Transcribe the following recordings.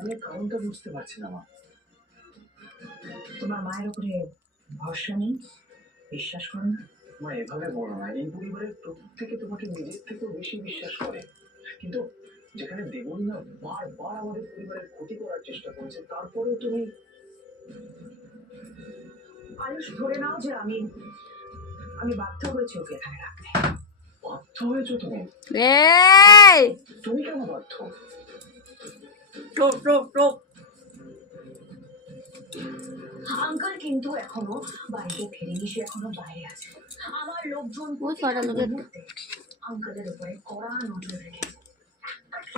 আমি কারণটা বুঝতে পারছি না মা। তোমার মায়ের উপরে ভরসা নেই, বিশ্বাস করো না? মা এভাবে বলো না, এই পরিবারের প্রত্যেকে তোমাকে নিজের থেকেও বেশি বিশ্বাস করে। কিন্তু যেখানে দেবলীনা বারবার আমাদের পরিবারের ক্ষতি করার চেষ্টা করেছে, তারপরেও তুমি। আয়ুষ, ধরে নাও যে আমি আমি বাধ্য হয়েছি ওকে এখানে রাখতে। বাধ্য হয়েছো তুমি? তুমি কেন বাধ্য? আঙ্কেল কিন্তু এখনো বাড়িতে ফেরেনি, সে এখনো বাইরে আছে। আমার লোকজন আঙ্কেলের উপরে কড়া নজর রেখেছে।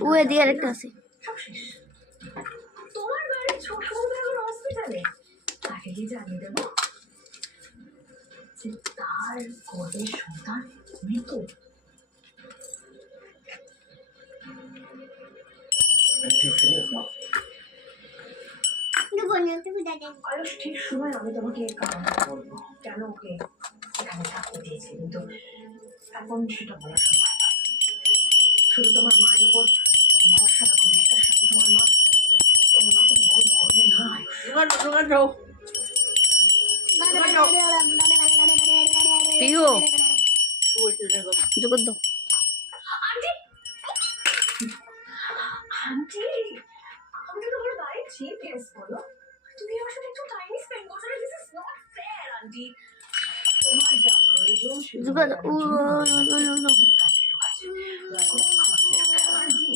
ও এদিকে আরেকটা আছে। সব শেষ। তোমার বাড়ির ছোট বউ এখন হসপিটালে, তাকে কি জানিয়ে দেবো যে তার গর্ভের সন্তান মৃত? আয়ুষ, ঠিক সময় আমি তোমাকে কারণটা বলবো কেন ওকে এখানে থাকতে দিয়েছি, কিন্তু এখন সেটা বলার সময় নয়। শুধু তোমার মায়ের উপর ভরসা রাখো, বিশ্বাস রাখো। তোমার মা কোনো ভুল করবে না। আন্টি, আমি তো তোমার বাড়ির চিফ গেস্ট, বলো তুমি আমার সাথে একটু টাইম স্পেন্ড করছো না? This is not fair aunty. তোমার যা প্রয়োজন সেগুলো আন্টি